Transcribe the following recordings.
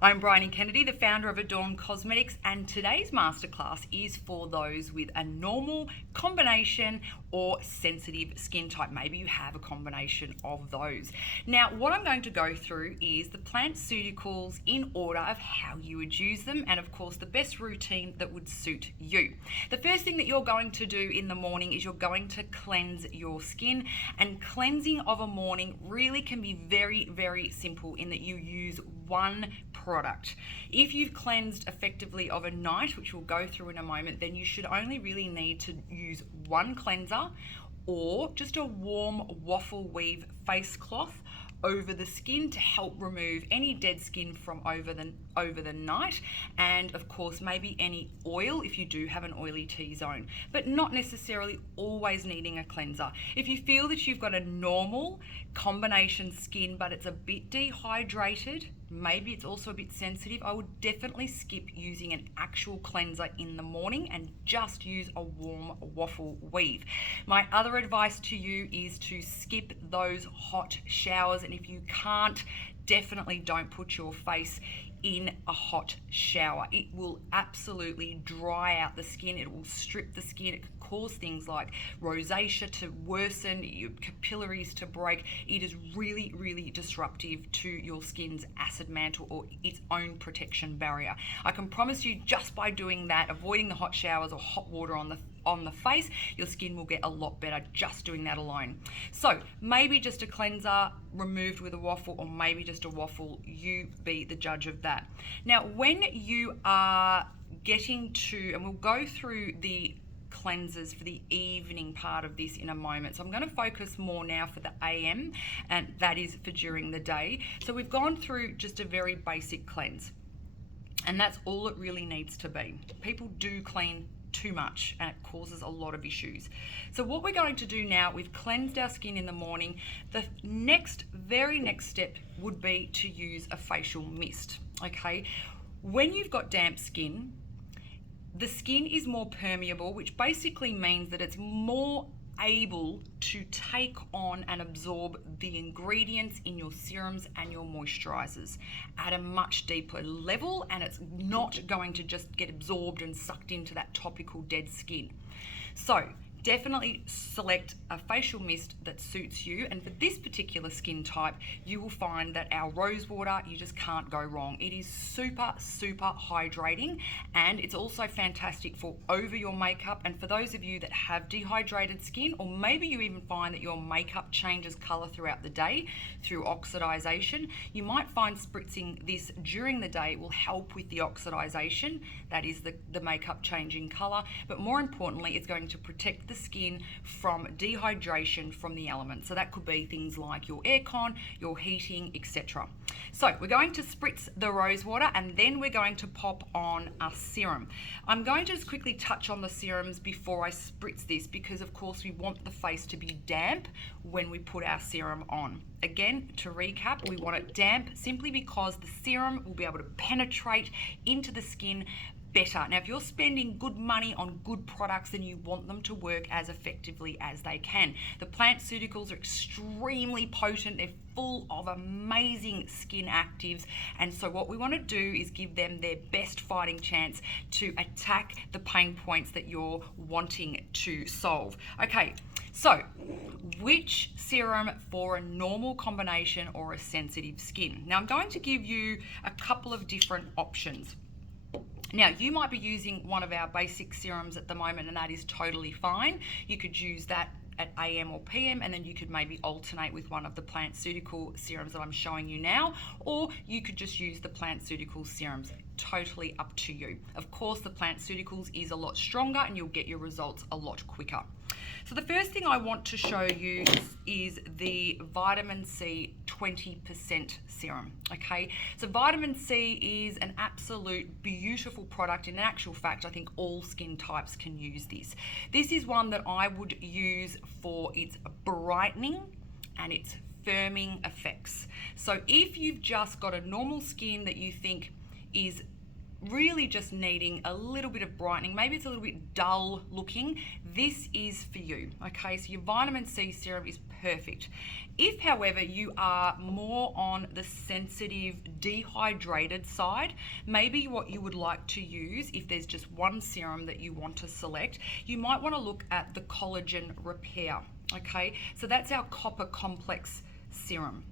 I'm Bryony Kennedy, the founder of Adorn Cosmetics, and today's masterclass is for those with a normal, combination, or sensitive skin type. Maybe you have a combination of those. Now, what I'm going to go through is the Plantceuticals in order of how you would use them, and of course, the best routine that would suit you. The first thing that you're going to do in the morning is you're going to cleanse your skin, and cleansing of a morning really can be very, very simple in that you use one product. If you've cleansed effectively overnight, which we'll go through in a moment, then you should only really need to use one cleanser or just a warm waffle weave face cloth over the skin to help remove any dead skin from over the night, and of course maybe any oil if you do have an oily T-zone, but not necessarily always needing a cleanser. If you feel that you've got a normal combination skin but it's a bit dehydrated, maybe it's also a bit sensitive, I would definitely skip using an actual cleanser in the morning and just use a warm waffle weave. My other advice to you is to skip those hot showers, and if you can't, definitely don't put your face in a hot shower. It will absolutely dry out the skin. It will strip the skin. It can cause things like rosacea to worsen, your capillaries to break. It is really, really disruptive to your skin's acid mantle or its own protection barrier. I can promise you, just by doing that, avoiding the hot showers or hot water on the face, your skin will get a lot better just doing that alone. So maybe just a cleanser removed with a waffle, or maybe just a waffle. You be the judge of that. Now, when you are getting to, and we'll go through the cleansers for the evening part of this in a moment, so I'm going to focus more now for the AM, and that is for during the day. So we've gone through just a very basic cleanse, and that's all it really needs to be. People do clean too much and it causes a lot of issues. So what we're going to do now, we've cleansed our skin in the morning. The very next step would be to use a facial mist. Okay, when you've got damp skin, the skin is more permeable, which basically means that it's more able to take on and absorb the ingredients in your serums and your moisturizers at a much deeper level, and it's not going to just get absorbed and sucked into that topical dead skin. So definitely select a facial mist that suits you, and for this particular skin type, you will find that our Rosewater, you just can't go wrong. It is super, super hydrating, and it's also fantastic for over your makeup. And for those of you that have dehydrated skin, or maybe you even find that your makeup changes color throughout the day through oxidization, you might find spritzing this during the day will help with the oxidization, that is the makeup changing color, but more importantly, it's going to protect the skin from dehydration from the elements. So that could be things like your aircon, your heating, etc. So we're going to spritz the Rosewater, and then we're going to pop on a serum. I'm going to just quickly touch on the serums before I spritz this, because of course we want the face to be damp when we put our serum on. Again, to recap, we want it damp simply because the serum will be able to penetrate into the skin better. Now, if you're spending good money on good products, then you want them to work as effectively as they can. The Plantceuticals are extremely potent. They're full of amazing skin actives, and so what we want to do is give them their best fighting chance to attack the pain points that you're wanting to solve. Okay, so which serum for a normal combination or a sensitive skin? Now, I'm going to give you a couple of different options. Now, you might be using one of our basic serums at the moment, and that is totally fine. You could use that at AM or PM, and then you could maybe alternate with one of the Plantceutical serums that I'm showing you now, or you could just use the Plantceutical serums. Totally up to you. Of course, the Plantceuticals is a lot stronger and you'll get your results a lot quicker. So the first thing I want to show you is the vitamin C 20% serum, okay? So vitamin C is an absolute beautiful product. In actual fact, I think all skin types can use this. This is one that I would use for its brightening and its firming effects. So if you've just got a normal skin that you think is really just needing a little bit of brightening, maybe it's a little bit dull looking, this is for you, okay? So your vitamin C serum is perfect. If, however, you are more on the sensitive, dehydrated side, maybe what you would like to use, if there's just one serum that you want to select, you might want to look at the collagen repair, okay? So that's our copper complex serum.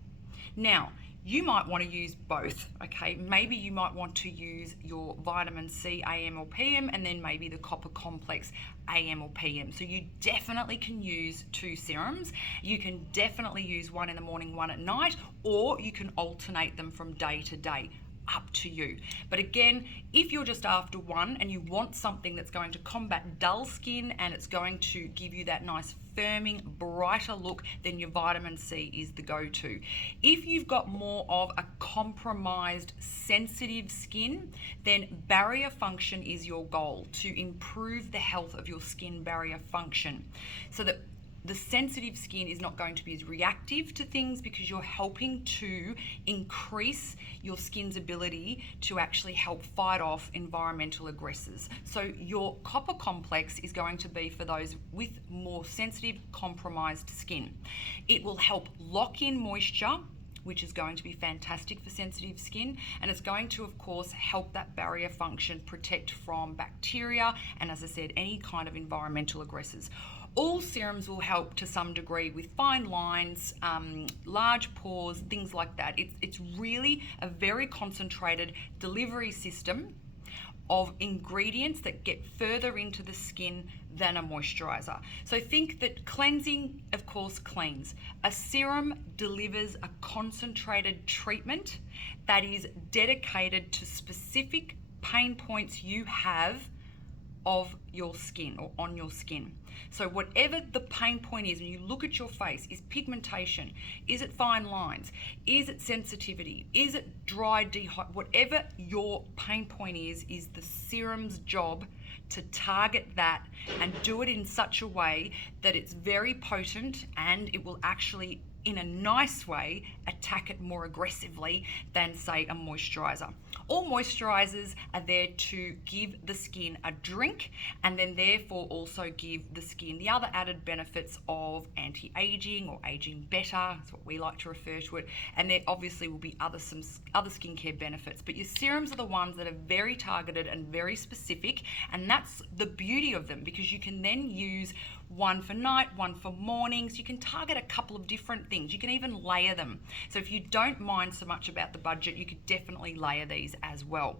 Now, you might want to use both, okay? Maybe you might want to use your vitamin C AM or PM, and then maybe the copper complex AM or PM. So you definitely can use 2 serums. You can definitely use one in the morning, one at night, or you can alternate them from day to day. Up to you. But again, if you're just after one and you want something that's going to combat dull skin and it's going to give you that nice firming, brighter look, then your vitamin C is the go-to. If you've got more of a compromised, sensitive skin, then barrier function is your goal, to improve the health of your skin barrier function, so that the sensitive skin is not going to be as reactive to things, because you're helping to increase your skin's ability to actually help fight off environmental aggressors. So your copper complex is going to be for those with more sensitive, compromised skin. It will help lock in moisture, which is going to be fantastic for sensitive skin, and it's going to, of course, help that barrier function protect from bacteria and, as I said, any kind of environmental aggressors. All serums will help to some degree with fine lines, large pores, things like that. It's really a very concentrated delivery system of ingredients that get further into the skin than a moisturiser. So think that cleansing, of course, cleans. A serum delivers a concentrated treatment that is dedicated to specific pain points you have of your skin or on your skin. So whatever the pain point is, when you look at your face, is pigmentation, is it fine lines, is it sensitivity, is it dry, whatever your pain point is the serum's job to target that and do it in such a way that it's very potent, and it will actually, in a nice way, attack it more aggressively than, say, a moisturiser. All moisturisers are there to give the skin a drink, and then therefore also give the skin the other added benefits of anti-aging or aging better. That's what we like to refer to it. And there obviously will be some other skincare benefits, but your serums are the ones that are very targeted and very specific, and that's the beauty of them, because you can then use one for night, one for mornings. You can target a couple of different things. You can even layer them. So if you don't mind so much about the budget, you could definitely layer these as well.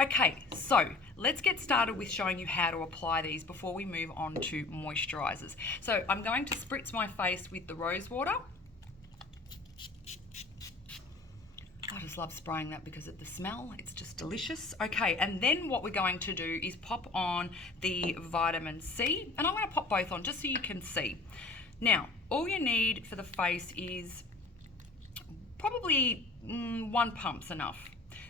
Okay, so let's get started with showing you how to apply these before we move on to moisturizers. So I'm going to spritz my face with the Rosewater. I just love spraying that because of the smell. It's just delicious. Okay, and then what we're going to do is pop on the vitamin C, and I'm going to pop both on just so you can see. Now, all you need for the face is probably 1 pump's enough.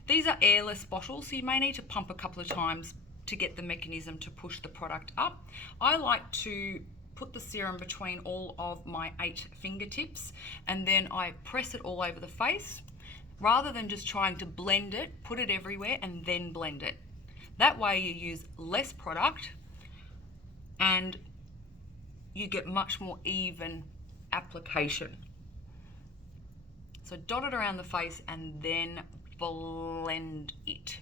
These are airless bottles, so you may need to pump a couple of times to get the mechanism to push the product up. I like to put the serum between all of my 8 fingertips, and then I press it all over the face. Rather than just trying to blend it, put it everywhere and then blend it. That way you use less product and you get much more even application. So dot it around the face and then blend it.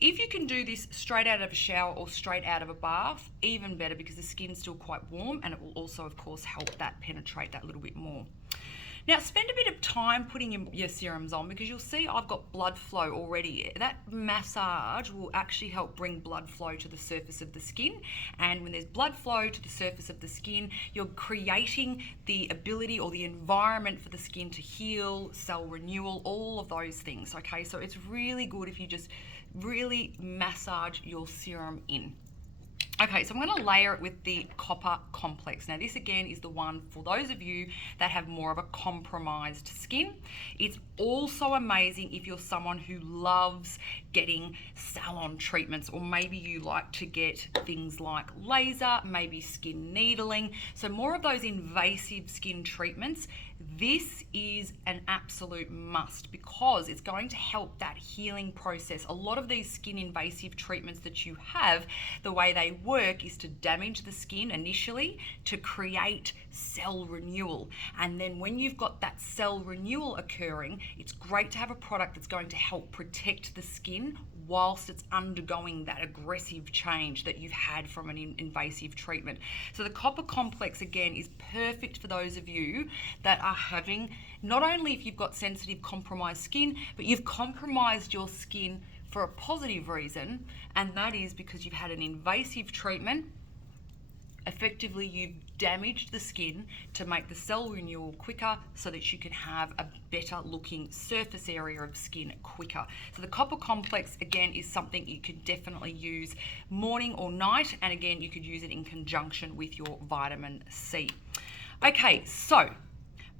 If you can do this straight out of a shower or straight out of a bath, even better, because the skin's still quite warm, and it will also, of course, help that penetrate that little bit more. Now, spend a bit of time putting your serums on, because you'll see I've got blood flow already. That massage will actually help bring blood flow to the surface of the skin. And when there's blood flow to the surface of the skin, you're creating the ability or the environment for the skin to heal, cell renewal, all of those things, okay? So it's really good if you just really massage your serum in. Okay, so I'm going to layer it with the copper complex. Now this again is the one for those of you that have more of a compromised skin. It's also amazing if you're someone who loves getting salon treatments, or maybe you like to get things like laser, maybe skin needling. So more of those invasive skin treatments. This is an absolute must because it's going to help that healing process. A lot of these skin invasive treatments that you have, the way they work is to damage the skin initially to create cell renewal. And then when you've got that cell renewal occurring, it's great to have a product that's going to help protect the skin whilst it's undergoing that aggressive change that you've had from an invasive treatment. So the copper complex, again, is perfect for those of you that are having, not only if you've got sensitive compromised skin, but you've compromised your skin for a positive reason, and that is because you've had an invasive treatment. Effectively, you've damaged the skin to make the cell renewal quicker so that you can have a better looking surface area of skin quicker. So the copper complex, again, is something you could definitely use morning or night, and again, you could use it in conjunction with your vitamin C. Okay, so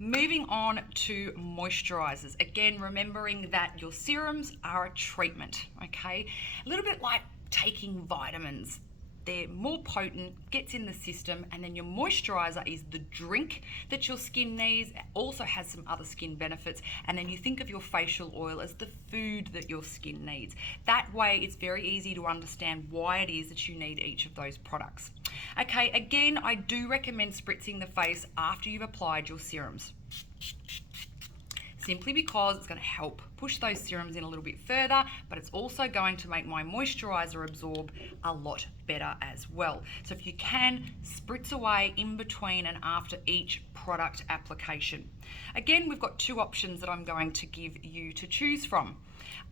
moving on to moisturizers. Again, remembering that your serums are a treatment, okay? A little bit like taking vitamins. They're more potent, gets in the system, and then your moisturizer is the drink that your skin needs. It also has some other skin benefits, and then you think of your facial oil as the food that your skin needs. That way, it's very easy to understand why it is that you need each of those products. Okay, again, I do recommend spritzing the face after you've applied your serums, simply because it's going to help push those serums in a little bit further, but it's also going to make my moisturizer absorb a lot better as well. So if you can, spritz away in between and after each product application. Again, we've got two options that I'm going to give you to choose from.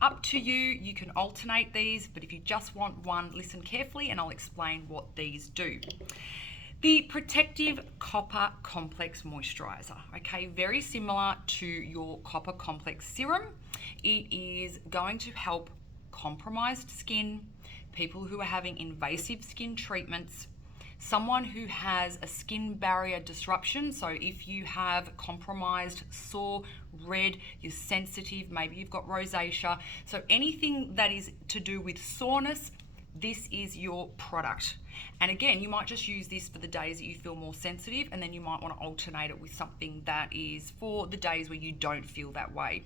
Up to you, you can alternate these, but if you just want one, listen carefully and I'll explain what these do. The Protective Copper Complex Moisturiser, okay, very similar to your Copper Complex Serum. It is going to help compromised skin, people who are having invasive skin treatments, someone who has a skin barrier disruption. So if you have compromised, sore, red, you're sensitive, maybe you've got rosacea. So anything that is to do with soreness, this is your product. And again, you might just use this for the days that you feel more sensitive, and then you might want to alternate it with something that is for the days where you don't feel that way.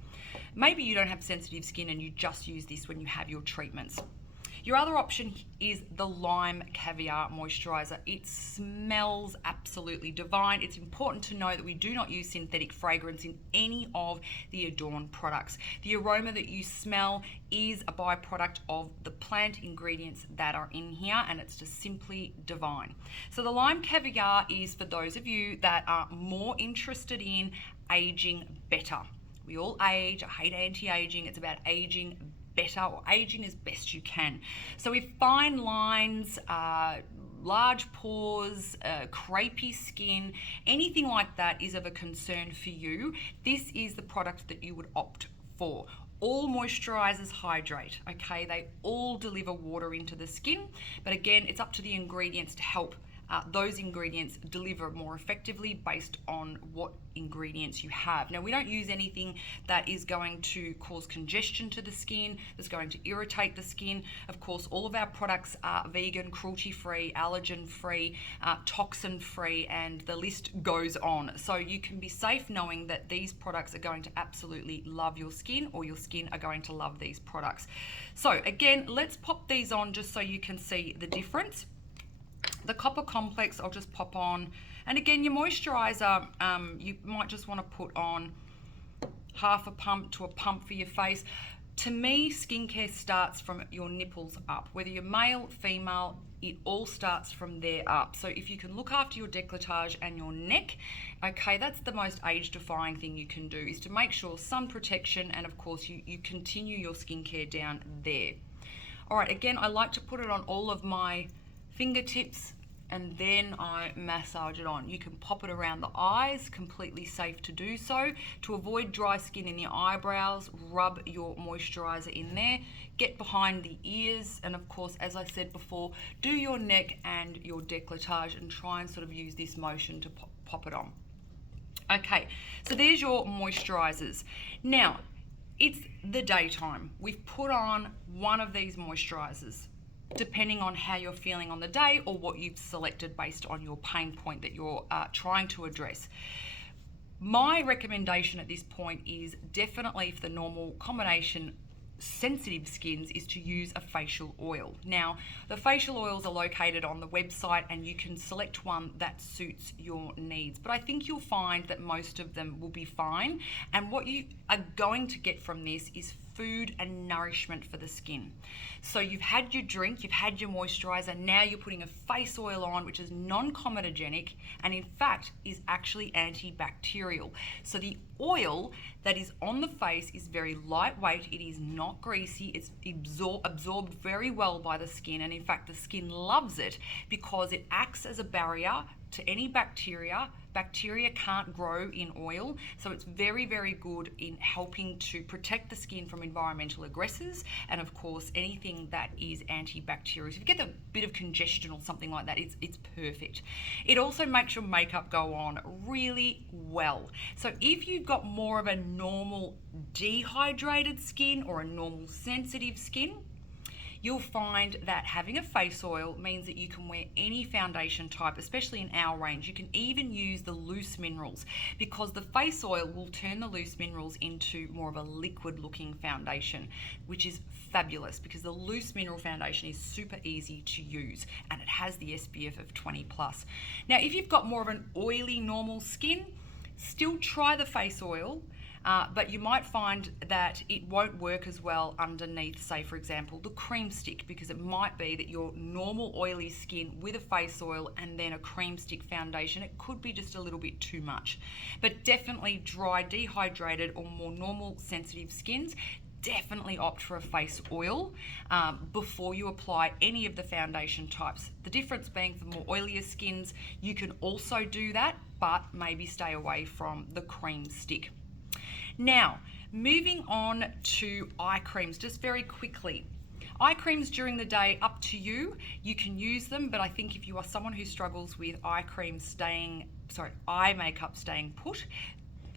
Maybe you don't have sensitive skin and you just use this when you have your treatments. Your other option is the Lime Caviar Moisturiser. It smells absolutely divine. It's important to know that we do not use synthetic fragrance in any of the Adorn products. The aroma that you smell is a byproduct of the plant ingredients that are in here, and it's just simply divine. So the Lime Caviar is for those of you that are more interested in aging better. We all age. I hate anti-aging. It's about aging better, or aging as best you can. So if fine lines, large pores, crepey skin, anything like that is of a concern for you, this is the product that you would opt for. All moisturizers hydrate, okay? They all deliver water into the skin, but again, it's up to the ingredients to help those ingredients deliver more effectively based on what ingredients you have. Now, we don't use anything that is going to cause congestion to the skin, that's going to irritate the skin. Of course, all of our products are vegan, cruelty-free, allergen-free, toxin-free, and the list goes on. So you can be safe knowing that these products are going to absolutely love your skin, or your skin are going to love these products. So again, let's pop these on just so you can see the difference. The Copper Complex, I'll just pop on. And again, your moisturizer, you might just want to put on half a pump to a pump for your face. To me, skincare starts from your nipples up. Whether you're male, female, it all starts from there up. So if you can look after your décolletage and your neck, okay, that's the most age-defying thing you can do, is to make sure sun protection, and of course you continue your skincare down there. All right, again, I like to put it on all of my fingertips, and then I massage it on. You can pop it around the eyes, completely safe to do so. To avoid dry skin in the eyebrows, rub your moisturizer in there. Get behind the ears, and of course, as I said before, do your neck and your décolletage and try and sort of use this motion to pop it on. Okay, so there's your moisturizers. Now, it's the daytime. We've put on one of these moisturizers, depending on how you're feeling on the day or what you've selected based on your pain point that you're trying to address. My recommendation at this point is definitely for the normal combination sensitive skins is to use a facial oil. Now, the facial oils are located on the website and you can select one that suits your needs. But I think you'll find that most of them will be fine. And what you are going to get from this is food and nourishment for the skin. So you've had your drink, you've had your moisturiser, now you're putting a face oil on which is non-comedogenic and in fact is actually antibacterial. So the oil that is on the face is very lightweight, it is not greasy, it's absorbed very well by the skin, and in fact the skin loves it because it acts as a barrier to any bacteria. Bacteria can't grow in oil, so it's very, very good in helping to protect the skin from environmental aggressors and of course anything that is antibacterial. So if you get a bit of congestion or something like that, it's perfect. It also makes your makeup go on really well. So if you've got more of a normal dehydrated skin or a normal sensitive skin, you'll find that having a face oil means that you can wear any foundation type, especially in our range. You can even use the loose minerals because the face oil will turn the loose minerals into more of a liquid looking foundation, which is fabulous because the loose mineral foundation is super easy to use and it has the SPF of 20+. Now, if you've got more of an oily normal skin, still try the face oil. But you might find that it won't work as well underneath, say for example, the cream stick, because it might be that your normal oily skin with a face oil and then a cream stick foundation, it could be just a little bit too much. But definitely dry, dehydrated or more normal sensitive skins, definitely opt for a face oil before you apply any of the foundation types. The difference being for more oilier skins, you can also do that, but maybe stay away from the cream stick. Now, moving on to eye creams, just very quickly. Eye creams during the day, up to you. You can use them, but I think if you are someone who struggles with eye makeup staying put,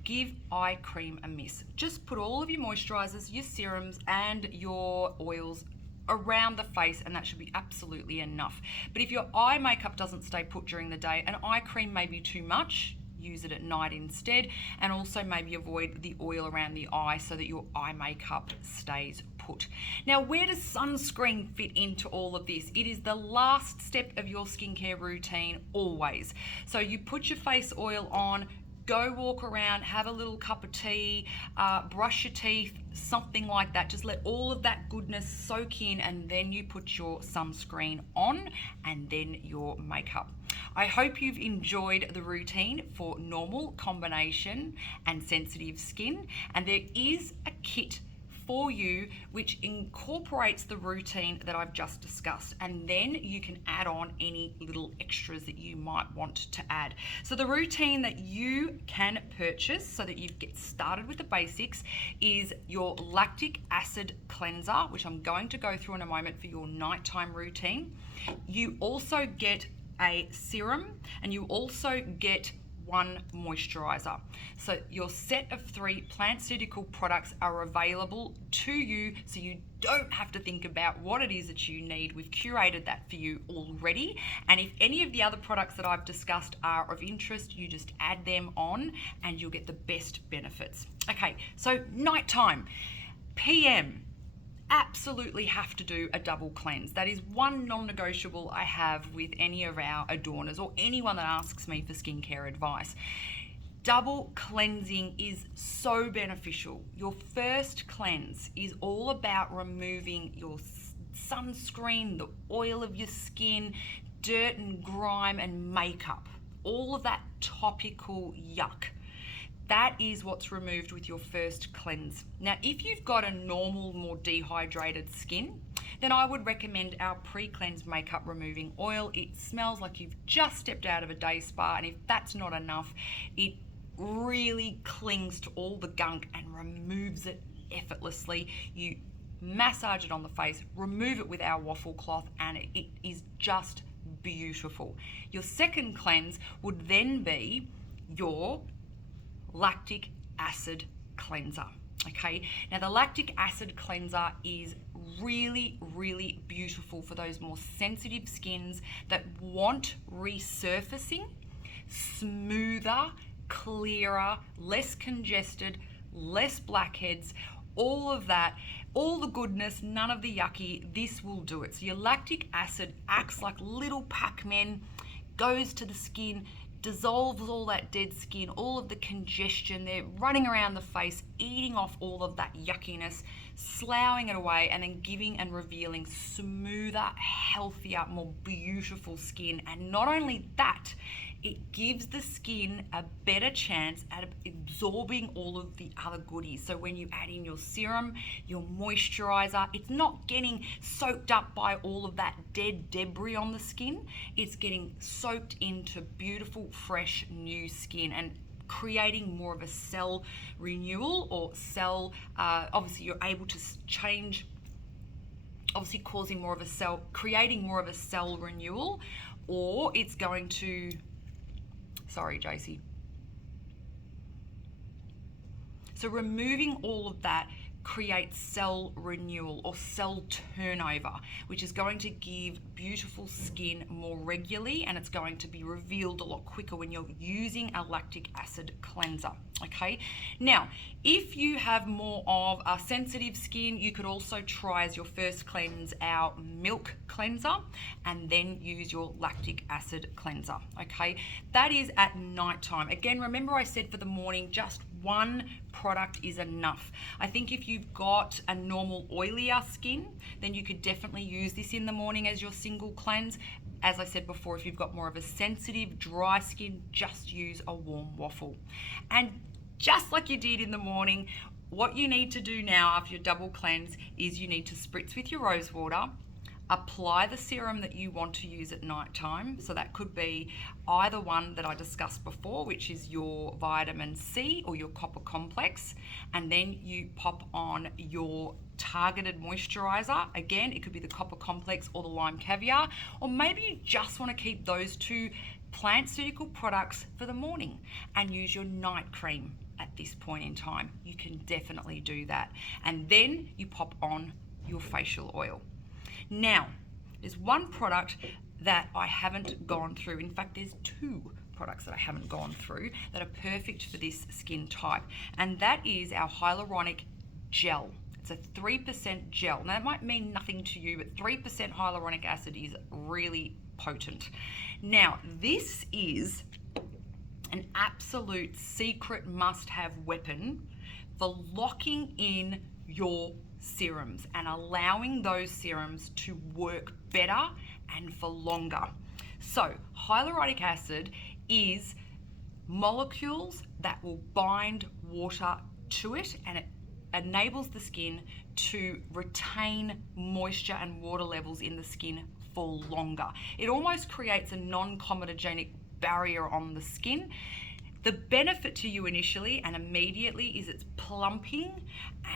give eye cream a miss. Just put all of your moisturisers, your serums and your oils around the face and that should be absolutely enough. But if your eye makeup doesn't stay put during the day, an eye cream may be too much, use it at night instead, and also maybe avoid the oil around the eye so that your eye makeup stays put. Now, where does sunscreen fit into all of this? It is the last step of your skincare routine always. So you put your face oil on, go walk around, have a little cup of tea, brush your teeth, something like that. Just let all of that goodness soak in and then you put your sunscreen on and then your makeup. I hope you've enjoyed the routine for normal, combination and sensitive skin, and there is a kit for you which incorporates the routine that I've just discussed, and then you can add on any little extras that you might want to add. So the routine that you can purchase so that you get started with the basics is your lactic acid cleanser, which I'm going to go through in a moment for your nighttime routine. You also get a serum and you also get one moisturiser. So your set of 3 Plantceutical products are available to you, so you don't have to think about what it is that you need. We've curated that for you already, and if any of the other products that I've discussed are of interest, you just add them on and you'll get the best benefits. Okay, so nighttime, PM, absolutely have to do a double cleanse. That is one non-negotiable I have with any of our adorners or anyone that asks me for skincare advice. Double cleansing is so beneficial. Your first cleanse is all about removing your sunscreen, the oil of your skin, dirt and grime and makeup, all of that topical yuck. That is what's removed with your first cleanse. Now, if you've got a normal, more dehydrated skin, then I would recommend our pre-cleanse makeup removing oil. It smells like you've just stepped out of a day spa, and if that's not enough, it really clings to all the gunk and removes it effortlessly. You massage it on the face, remove it with our waffle cloth, and it is just beautiful. Your second cleanse would then be your lactic acid cleanser. Okay, now the lactic acid cleanser is really, really beautiful for those more sensitive skins that want resurfacing, smoother, clearer, less congested, less blackheads, all of that, all the goodness, none of the yucky. This will do it. So your lactic acid acts like little Pac-Men, goes to the skin, dissolves all that dead skin, all of the congestion. They're running around the face, eating off all of that yuckiness, sloughing it away, and then giving and revealing smoother, healthier, more beautiful skin. And not only that, it gives the skin a better chance at absorbing all of the other goodies. So when you add in your serum, your moisturiser, it's not getting soaked up by all of that dead debris on the skin. It's getting soaked into beautiful, fresh, new skin and creating more of a cell renewal or cell, obviously you're able to change, obviously causing more of a cell, creating more of a cell renewal, or it's going to, sorry, JC. So removing all of that creates cell renewal or cell turnover, which is going to give beautiful skin more regularly, and it's going to be revealed a lot quicker when you're using a lactic acid cleanser. Okay, now if you have more of a sensitive skin, you could also try as your first cleanse our milk cleanser and then use your lactic acid cleanser. Okay, that is at nighttime. Again, remember I said for the morning, just one product is enough. I think if you've got a normal oilier skin, then you could definitely use this in the morning as your single cleanse. As I said before, if you've got more of a sensitive, dry skin, just use a warm waffle. And just like you did in the morning, what you need to do now after your double cleanse is you need to spritz with your rose water, apply the serum that you want to use at night time. So that could be either one that I discussed before, which is your vitamin C or your copper complex. And then you pop on your targeted moisturizer. Again, it could be the copper complex or the lime caviar, or maybe you just want to keep those two Plantceutical products for the morning and use your night cream at this point in time. You can definitely do that. And then you pop on your facial oil. Now, there's one product that I haven't gone through. In fact, there's two products that I haven't gone through that are perfect for this skin type, and that is our Hyaluronic Gel. It's a 3% gel. Now, that might mean nothing to you, but 3% hyaluronic acid is really potent. Now, this is an absolute secret must-have weapon for locking in your serums and allowing those serums to work better and for longer. So hyaluronic acid is molecules that will bind water to it, and it enables the skin to retain moisture and water levels in the skin for longer. It almost creates a non-comedogenic barrier on the skin. The benefit to you initially and immediately is it's plumping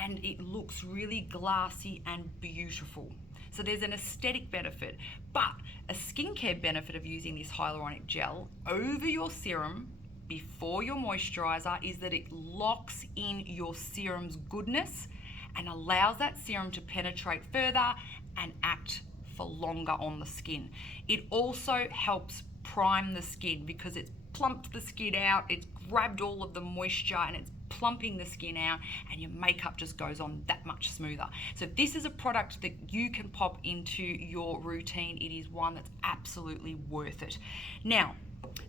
and it looks really glassy and beautiful. So there's an aesthetic benefit, but a skincare benefit of using this hyaluronic gel over your serum before your moisturizer is that it locks in your serum's goodness and allows that serum to penetrate further and act for longer on the skin. It also helps prime the skin because it's plumped the skin out, it's grabbed all of the moisture and it's plumping the skin out, and your makeup just goes on that much smoother. So if this is a product that you can pop into your routine, it is one that's absolutely worth it. Now,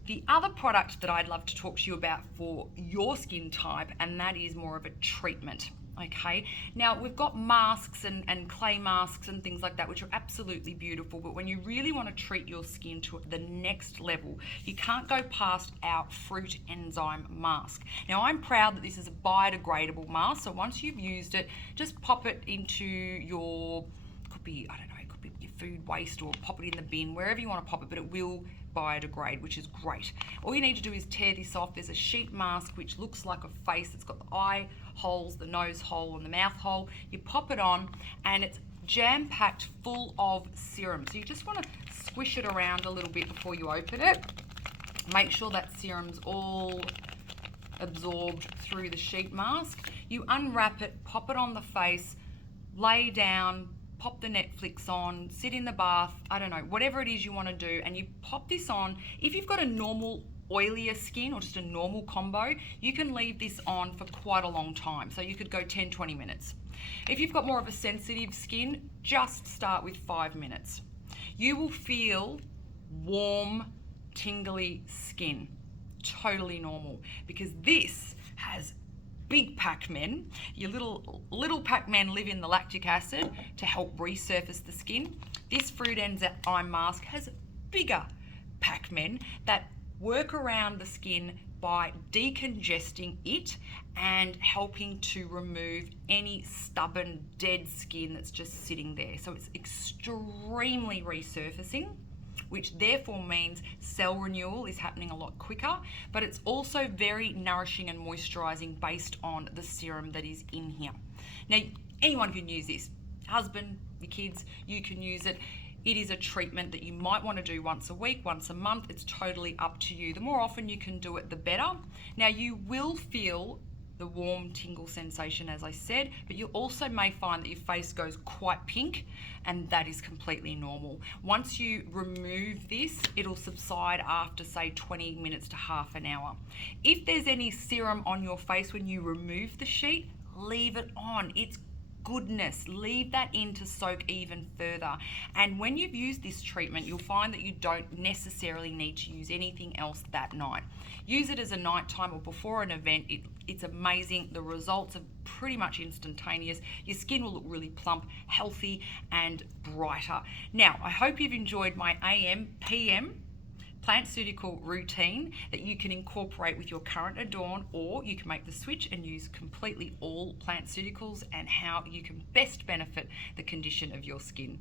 the other product that I'd love to talk to you about for your skin type, and that is more of a treatment. Okay, now we've got masks and clay masks and things like that, which are absolutely beautiful, but when you really want to treat your skin to the next level, you can't go past our fruit enzyme mask. Now, I'm proud that this is a biodegradable mask, so once you've used it, just pop it into your, could be, I don't know, it could be your food waste, or pop it in the bin, wherever you want to pop it, but it will biodegrade, which is great. All you need to do is tear this off. There's a sheet mask which looks like a face. It's got the eye holes, the nose hole, and the mouth hole. You pop it on and it's jam-packed full of serum. So you just want to squish it around a little bit before you open it. Make sure that serum's all absorbed through the sheet mask. You unwrap it, pop it on the face, lay down, pop the Netflix on, sit in the bath, I don't know, whatever it is you want to do, and you pop this on. If you've got a normal oilier skin or just a normal combo, you can leave this on for quite a long time. So you could go 10-20 minutes. If you've got more of a sensitive skin, just start with 5 minutes. You will feel warm, tingly skin. Totally normal, because this has big Pac-Men. Your little Pac-Men live in the lactic acid to help resurface the skin. This fruit enzyme mask has bigger Pac-Men that work around the skin by decongesting it and helping to remove any stubborn dead skin that's just sitting there. So it's extremely resurfacing, which therefore means cell renewal is happening a lot quicker, but it's also very nourishing and moisturizing based on the serum that is in here. Now, anyone can use this. Husband, your kids, you can use it. It is a treatment that you might want to do once a week, once a month. It's totally up to you. The more often you can do it, the better. Now, you will feel the warm tingle sensation, as I said, but you also may find that your face goes quite pink, and that is completely normal. Once you remove this, it'll subside after, say, 20 minutes to half an hour. If there's any serum on your face when you remove the sheet, leave it on. It's goodness. Leave that in to soak even further. And when you've used this treatment, you'll find that you don't necessarily need to use anything else that night. Use it as a nighttime or before an event. It's amazing. The results are pretty much instantaneous. Your skin will look really plump, healthy, and brighter. Now, I hope you've enjoyed my AM, PM Plantceutical routine that you can incorporate with your current Adorn, or you can make the switch and use completely all Plantceuticals, and how you can best benefit the condition of your skin.